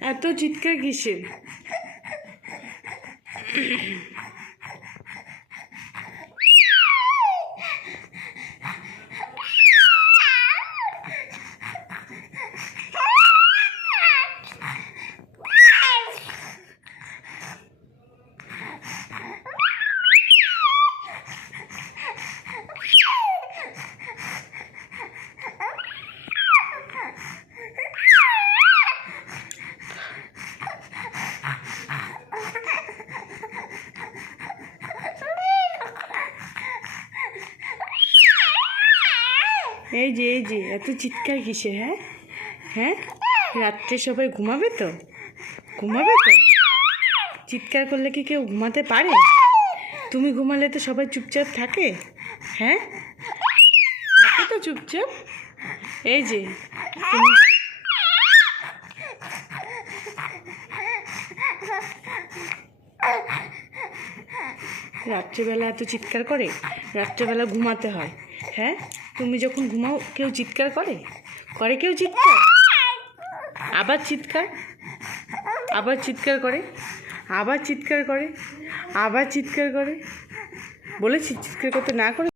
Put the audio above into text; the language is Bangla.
এত চিৎকার কিসের? এই যে এই যে, এত চিৎকার কিসের হ্যাঁ? হ্যাঁ? রাত্রে সবাই ঘুমাবে তো? ঘুমাবে তো? চিৎকার করলে কি কেউ ঘুমাতে পারে? তুমি ঘুমালে তো সবাই চুপচাপ থাকে হ্যাঁ? থাকে তো চুপচাপ? এই যে, তুমি রাত্রেবেলা এত চিৎকার করে, রাত্রেবেলা ঘুমাতে হয় হ্যাঁ? তুমি যখন ঘুমাও, কেউ চিৎকার করে? করে কেউ চিৎকার? আবার চিৎকার? আবার চিৎকার করে? আবার চিৎকার করে? আবার চিৎকার করে? বলেছি, চিৎকার করতে না করে